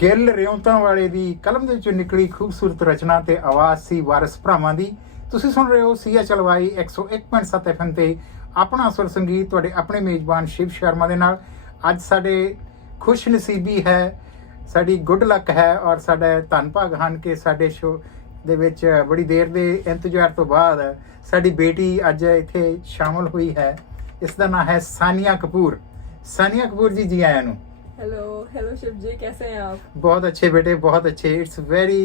ਗਿੱਲ ਰਿਉਂਤਾਂ ਵਾਲੇ ਦੀ ਕਲਮ ਦੇ ਵਿੱਚੋਂ ਨਿਕਲੀ ਖੂਬਸੂਰਤ ਰਚਨਾ ਤੇ ਆਵਾਜ਼ ਸੀ ਵਾਰਿਸ ਭਰਾਵਾਂ ਦੀ। ਤੁਸੀਂ ਸੁਣ ਰਹੇ ਹੋ CHLY 101.7 FM ਤੇ ਆਪਣਾ ਸੁਰ ਸੰਗੀਤ, ਤੁਹਾਡੇ ਆਪਣੇ ਮੇਜ਼ਬਾਨ ਸ਼ਿਵ ਸ਼ਰਮਾ ਦੇ ਨਾਲ। ਅੱਜ ਸਾਡੇ ਖੁਸ਼ ਨਸੀਬੀ ਹੈ, ਸਾਡੀ ਗੁੱਡ ਲੱਕ ਹੈ ਔਰ ਸਾਡੇ ਧੰਨ ਭਾਗ ਹਨ ਕਿ ਸਾਡੇ ਸ਼ੋਅ ਦੇ ਵਿੱਚ ਬੜੀ ਦੇਰ ਦੇ ਇੰਤਜ਼ਾਰ ਤੋਂ ਬਾਅਦ ਸਾਡੀ ਬੇਟੀ ਅੱਜ ਇੱਥੇ ਸ਼ਾਮਲ ਹੋਈ ਹੈ। ਇਸ ਦਾ ਨਾਮ ਹੈ ਸਾਨੀਆ ਕਪੂਰ। ਸਾਨੀਆ ਕਪੂਰ जी, जी आया नु। हेलो शिव जी, कैसे हैं आप? बहुत अच्छे बेटे, बहुत अच्छे। It's very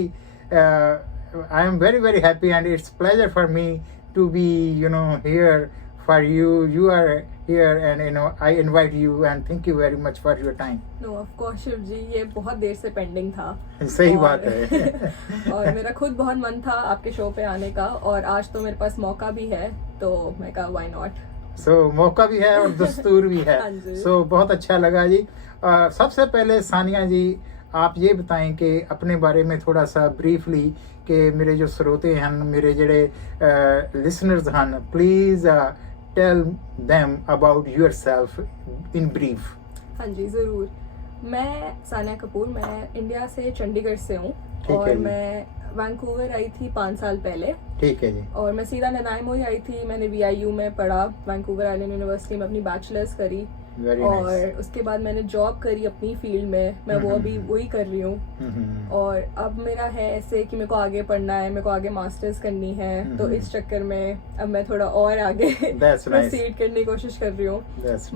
I am very very happy and it's pleasure for me to be here for you. You are here and I invite you and thank you very much for your time. No, of course Shiv ji, ये बहुत देर से pending था। सही बात है। और मेरा खुद बहुत मन था आपके शो पे आने का और आज तो मेरे पास मौका भी है, तो मैं कहा व्हाई नॉट। मौका भी है और दस्तूर भी है। बहुत अच्छा लगा जी। सबसे पहले सानिया जी, आप ये बताएं कि अपने बारे में थोड़ा सा ब्रीफली कि मेरे जो श्रोते हैं, मेरे जड़े लिसनर्स हैं, please tell them about yourself in brief. हाँ जी, ज़रूर। मैं सानिया कपूर, मैं इंडिया से चंडीगढ़ से हूँ और मैं वैंकूवर आई थी 5 साल पहले। ठीक है जी। और मैं सीधा ननाइमो ही आई थी। मैंने VIU में पढ़ा, वैंकूवर आइलैंड यूनिवर्सिटी में अपनी बैचलर्स करी। और nice. उसके बाद मैंने जॉब करी अपनी फील्ड में। मैं वो अभी वही कर रही हूँ। और अब मेरा है ऐसे कि मेरे को आगे पढ़ना है, मेरे को आगे मास्टर्स करनी है, तो इस चक्कर में अब मैं थोड़ा और आगे प्रोसीड करने की कोशिश कर रही हूँ।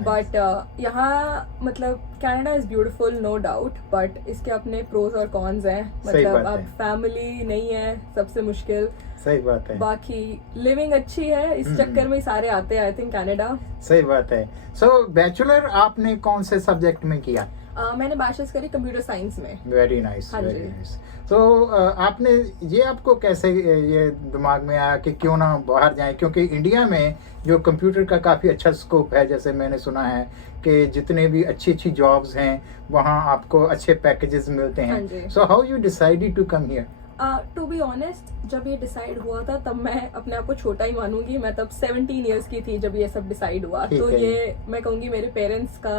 बट यहाँ मतलब Canada is beautiful, no doubt, but इसके अपने प्रोज और कॉन्स हैं। मतलब अब फैमिली नहीं है, सबसे मुश्किल। सही बात है। बाकी लिविंग अच्छी है, इस चक्कर में सारे आते हैं आई थिंक कनाडा। सही बात है। सो बैचलर आपने कौन से सब्जेक्ट में किया? मैंने बैचलर्स करी कंप्यूटर साइंस में। Very nice, very nice. तो आपने ये आपको कैसे ये दिमाग में आया कि क्यों ना बाहर जाएं, क्योंकि इंडिया में जो कंप्यूटर का काफ़ी अच्छा स्कोप है, जैसे मैंने सुना है कि जितने भी अच्छी अच्छी जॉब्स हैं वहाँ आपको अच्छे पैकेजेस मिलते हैं। So how you decided to come here? To be honest, जब ये डिसाइड हुआ था तब मैं अपने आप को छोटा ही मानूंगी। मैं तब 17 इयर्स की थी जब ये सब डिसाइड हुआ। तो ये मैं कहूँगी मेरे पेरेंट्स का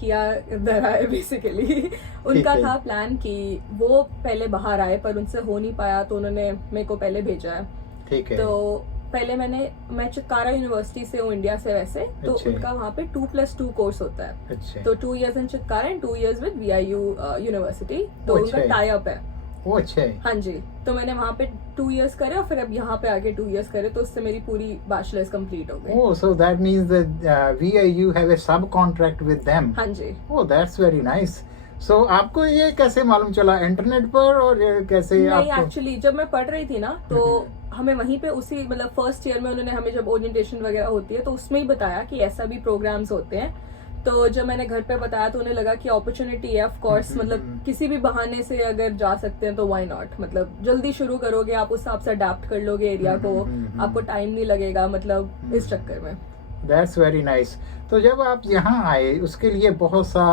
किया धरा है बेसिकली। उनका था प्लान कि वो पहले बाहर आए, पर उनसे हो नहीं पाया, तो उन्होंने मेरे को पहले भेजा है। ठीक है। तो पहले मैं चित्कारा यूनिवर्सिटी से हूँ, इंडिया से वैसे। तो उनका वहाँ पे 2+2 कोर्स होता है। तो 2 years in Chitkara and 2 years with VIU university. तो उनका टाई अप है। वो अच्छा है। हाँ जी। तो मैंने वहाँ पे 2 years करे और फिर अब यहाँ पे आके 2 years करे, तो उससे मेरी पूरी बैचलर्स कंप्लीट हो गई। Oh, so that means that VIU have a sub contract with them. हाँ जी। Oh, that's very nice. So आपको ये कैसे मालूम चला, इंटरनेट पर और कैसे? नहीं, एक्चुअली जब मैं पढ़ रही थी ना, तो हमें वहीं पे उसी मतलब फर्स्ट ईयर में उन्होंने हमें जब ओरिएंटेशन वगैरह होती है तो उसमें ही बताया कि ऐसा भी प्रोग्राम्स होते हैं। तो जब मैंने घर पे बताया तो उन्हें लगा कि अपॉर्चुनिटी है, ऑफ कोर्स, मतलब किसी भी बहाने से अगर जा सकते हैं तो व्हाई नॉट। मतलब जल्दी शुरू करोगे, आप उस हिसाब से अडेप्ट कर लोगे एरिया को, आपको टाइम नहीं लगेगा, मतलब इस चक्कर में। That's very nice. तो जब आप यहाँ आए उसके लिए बहुत सा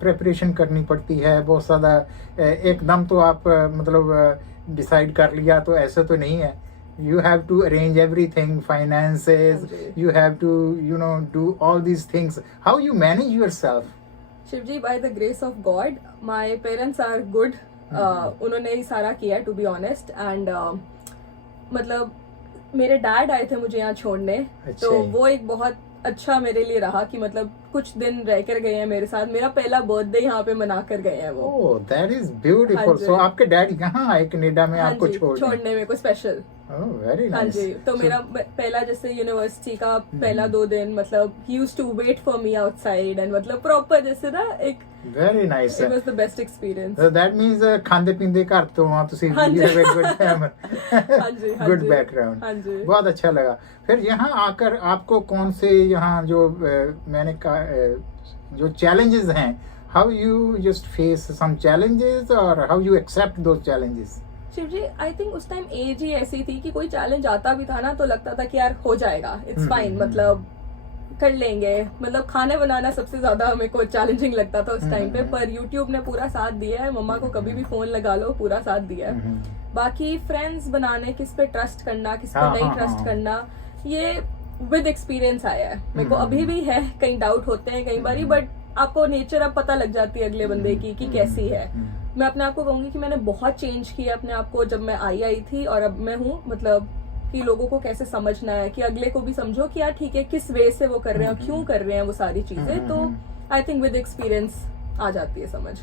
प्रिपरेशन करनी पड़ती है, बहुत ज़्यादा एकदम तो आप मतलब डिसाइड कर लिया तो ऐसा तो नहीं है। You have to arrange everything, finances, you have to do all these things. How you manage yourself? Shivji, by the grace of God, my parents are good. उन्होंने ही सारा किया, to be honest, and मतलब मेरे dad आए थे मुझे यहाँ छोड़ने। तो वो एक बहुत अच्छा मेरे लिए रहा कि मतलब कुछ दिन रह कर गए हैं मेरे साथ। मेरा पहला बर्थडे यहाँ पे मना कर गए हैं वो। Oh, that is beautiful. So आपके डैड यहाँ आए कनाडा में आपको छोड़ने में को स्पेशल। Oh, very nice. हाँ जी। तो मेरा पहला जैसे यूनिवर्सिटी का पहला 2 दिन मतलब he used to wait for me outside and मतलब प्रॉपर जैसे ना एक very nice. It was the best experience. So that means खांदे पींदे घर तो वहाँ तुसी you have a good time. हाँ जी, good background. हाँ जी। बहुत अच्छा लगा। फिर यहाँ आकर आपको कौन से यहाँ जो मैंने कहा जो challenges हैं, how you just face some challenges or how you accept those challenges? Shiv ji, I think उस टाइम एज ही ऐसी थी कि कोई चैलेंज आता भी था ना तो लगता था कि यार हो जाएगा, इट्स फाइन, मतलब कर लेंगे। मतलब खाने बनाना सबसे ज्यादा मेरे को चैलेंजिंग लगता था उस टाइम पे, पर यूट्यूब ने पूरा साथ दिया है। मम्मा को कभी भी फोन लगा लो, पूरा साथ दिया है। बाकी फ्रेंड्स बनाने, किस पे ट्रस्ट करना, किस पे नहीं ट्रस्ट करना, ये विद एक्सपीरियंस आया है मेरे को। अभी भी है, कहीं डाउट होते हैं कई बारी, बट आपको नेचर अब पता लग जाती है अगले बंदे की कि कैसी है। मैं अपने आप को कहूंगी कि मैंने बहुत चेंज किया अपने आप को जब मैं आई थी और अब मैं हूँ, मतलब कि लोगों को कैसे समझना है, कि अगले को भी समझो कि यार ठीक है किस वे से वो कर रहे हैं और क्यों कर रहे हैं वो सारी चीजें। तो आई थिंक विद एक्सपीरियंस आ जाती है समझ।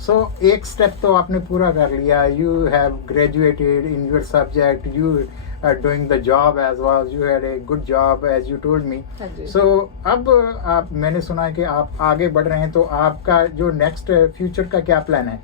सो एक स्टेप तो आपने पूरा कर लिया, you have graduated in your subject, you are doing the job as well, you had a good job as you told me. So अब आप, मैंने सुना है कि आप आगे बढ़ रहे हैं, तो आपका जो नेक्स्ट फ्यूचर का क्या प्लान है?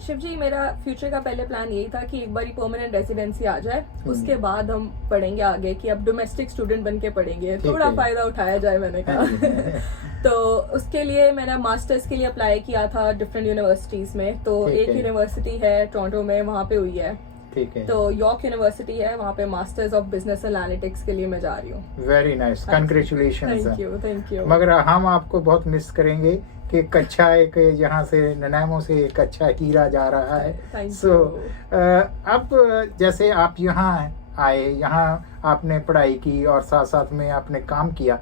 शिव जी, मेरा फ्यूचर का पहले प्लान यही था कि एक बार परमानेंट रेजिडेंसी आ जाए, उसके बाद हम पढ़ेंगे आगे, कि अब डोमेस्टिक स्टूडेंट बन के पढ़ेंगे, थोड़ा फायदा उठाया जाए मैंने कहा। तो उसके लिए मैंने मास्टर्स के लिए अप्लाई किया था डिफरेंट यूनिवर्सिटीज में। तो एक यूनिवर्सिटी है टोरंटो में, वहाँ पे हुई है। ठीक है। तो यॉर्क यूनिवर्सिटी है, वहाँ पे मास्टर्स ऑफ बिजनेस एनालिटिक्स के लिए मैं जा रही हूँ। Very nice, congratulations. Thank you. मगर हम आपको बहुत मिस करेंगे कि कच्चा एक यहाँ से ननामो से एक अच्छा हीरा जा रहा है। सो अब जैसे आप यहाँ आए, यहाँ आपने पढ़ाई की और साथ साथ में आपने काम किया,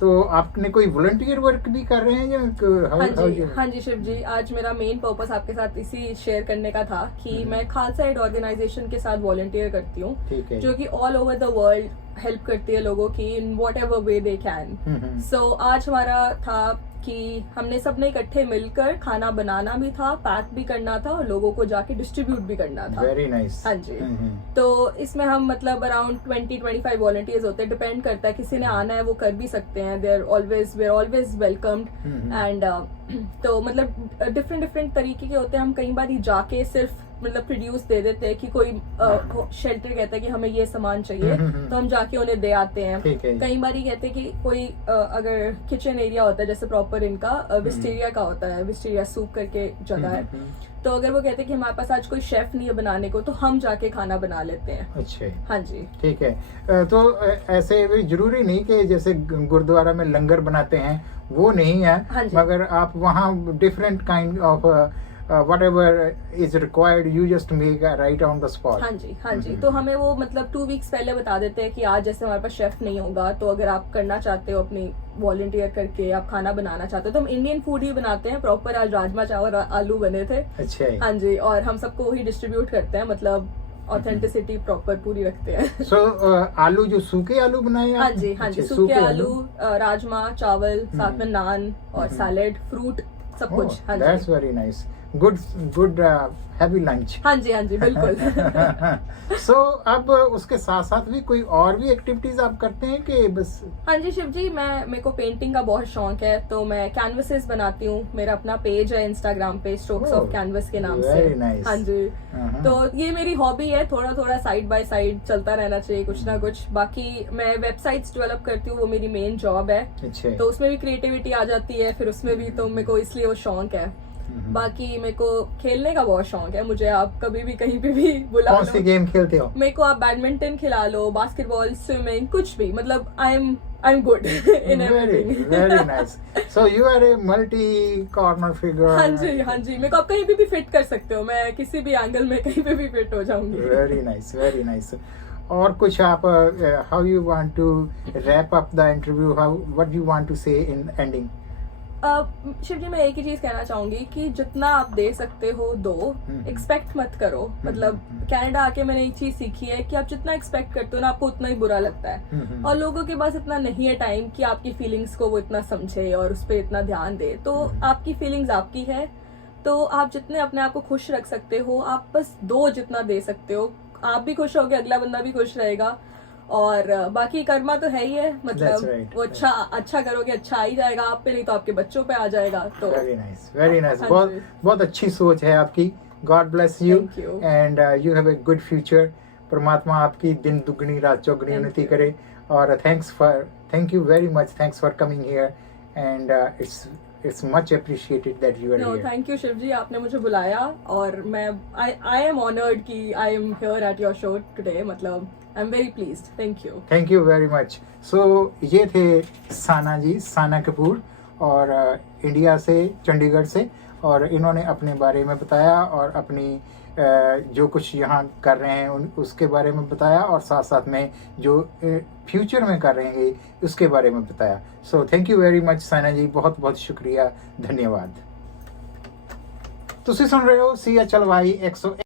तो आपने कोई वॉलंटियर वर्क भी कर रहे हैं या? हाँ जी शिव जी, आज मेरा मेन पर्पस आपके साथ इसी शेयर करने का था कि मैं खालसा एड ऑर्गेनाइजेशन के साथ वॉलंटियर करती हूँ, जो कि all over the world help करती है लोगों की in whatever way they can. So आज हमारा था कि हमने सबने इकट्ठे मिलकर खाना बनाना भी था, पैक भी करना था और लोगों को जाके डिस्ट्रीब्यूट भी करना था। Very nice. हाँ जी। तो इसमें हम मतलब अराउंड 20-25 वॉलंटियर्स होते हैं, डिपेंड करता है, किसी ने आना है वो कर भी सकते हैं। We are always welcomed and तो मतलब डिफरेंट तरीके के होते हैं। हम कई बार ही जाके सिर्फ मतलब प्रोड्यूस दे देते हैं कि कोई शेल्टर कहता है कि हमें ये सामान चाहिए, तो हम जाके उन्हें दे आते हैं। कई बार ही कहते हैं कि कोई अगर किचन एरिया होता है, जैसे प्रॉपर इनका विस्टीरिया का होता है, विस्टीरिया सूप करके जगह है, तो अगर वो कहते हैं कि हमारे पास आज कोई शेफ नहीं है बनाने को, तो हम जाके खाना बना लेते हैं। अच्छा, हाँ जी, ठीक है। तो ऐसे भी जरूरी नहीं कि जैसे गुरुद्वारा में लंगर बनाते हैं वो नहीं है, मगर आप वहाँ different kind of whatever is required, you just make right on the spot. हाँ जी। तो हमें वो मतलब 2 वीक्स पहले बता देते हैं कि आज जैसे हमारे पास शेफ नहीं होगा, तो अगर आप करना चाहते हो अपनी वॉलंटियर करके आप खाना बनाना चाहते हो, तो हम इंडियन फूड ही बनाते हैं प्रॉपर। आज राजमा चावल आलू बने थे। अच्छा। हाँ जी, और हम सबको वही डिस्ट्रीब्यूट करते हैं, मतलब ऑथेंटिसिटी प्रॉपर पूरी रखते हैं। सो आलू जो सूखे आलू बनाए? हाँ जी, सूखे आलू, राजमा चावल, साथ में नान और सैलेड, फ्रूट, सब कुछ। हाँ जी, that's very nice. Good heavy lunch. हाँ जी बिल्कुल। सो अब उसके साथ साथ भी कोई और भी एक्टिविटीज आप करते हैं कि बस? हाँ जी शिव जी, मेरे को पेंटिंग का बहुत शौक है, तो मैं कैनवसेस बनाती हूँ। मेरा अपना पेज है इंस्टाग्राम पे, स्ट्रोक्स ऑफ कैनवस के नाम से। nice. हाँ जी। तो ये मेरी हॉबी है, थोड़ा साइड बाय साइड चलता रहना चाहिए कुछ ना कुछ। बाकी मैं वेबसाइट्स डेवलप करती हूँ, वो मेरी मेन जॉब है। तो उसमें भी क्रिएटिविटी आ जाती है फिर उसमें भी, तो मेरे को इसलिए वो शौक है। बाकी मेरे को खेलने का बहुत शौक है, मुझे आप कभी भी कहीं पे भी बुला लो। कौन सी गेम खेलते हो? मेरे को आप बैडमिंटन खिला लो, बास्केटबॉल, स्विमिंग, कुछ भी, मतलब I am good in everything. Very nice. So you are a multi corner figure. हाँ जी, मेरे को आप कहीं भी फिट कर सकते हो, मैं किसी भी एंगल में कहीं पे भी फिट हो जाऊंगी। Very nice. और कुछ आप how you want to wrap up the interview, how what you want to say in ending? Shiv जी, मैं एक ही चीज कहना चाहूंगी कि जितना आप दे सकते हो दो, एक्सपेक्ट मत करो। मतलब कनाडा आके मैंने एक चीज सीखी है कि आप जितना एक्सपेक्ट करते हो ना, आपको उतना ही बुरा लगता है। और लोगों के पास इतना नहीं है टाइम कि आपकी फीलिंग्स को वो इतना समझे और उस पर इतना ध्यान दे। तो आपकी फीलिंग्स आपकी है, तो आप जितने अपने आप को खुश रख सकते हो, आप बस दो जितना दे सकते हो। आप भी खुश होगे, अगला बंदा भी खुश रहेगा, और बाकी कर्मा तो है ही है, मतलब वो अच्छा करोगे अच्छा आ ही जाएगा आप पे, नहीं तो आपके बच्चों पे आ जाएगा। तो वेरी नाइस। बहुत अच्छी सोच है आपकी। God bless you and you have a good future. परमात्मा आपकी दिन दुगनी रात चौगनी उन्नति करे। और thank you very much, thanks for coming here and it's much appreciated that you are here. No, thank you Shiv ji, आपने मुझे बुलाया और मैं I am honored कि I am here at your show today. मतलब I'm very pleased. Thank you very much. So ये थे साना जी, साना कपूर, और इंडिया से, चंडीगढ़ से, और इन्होंने अपने बारे में बताया और अपनी जो कुछ यहाँ कर रहे हैं उसके बारे में बताया, और साथ साथ में जो फ्यूचर में कर रहे हैं उसके बारे में बताया। So thank you very much Saina ji, बहुत बहुत शुक्रिया, धन्यवाद। ਤੁਸੀਂ ਸੁਣ ਰਹੇ ਹੋ CHLY 101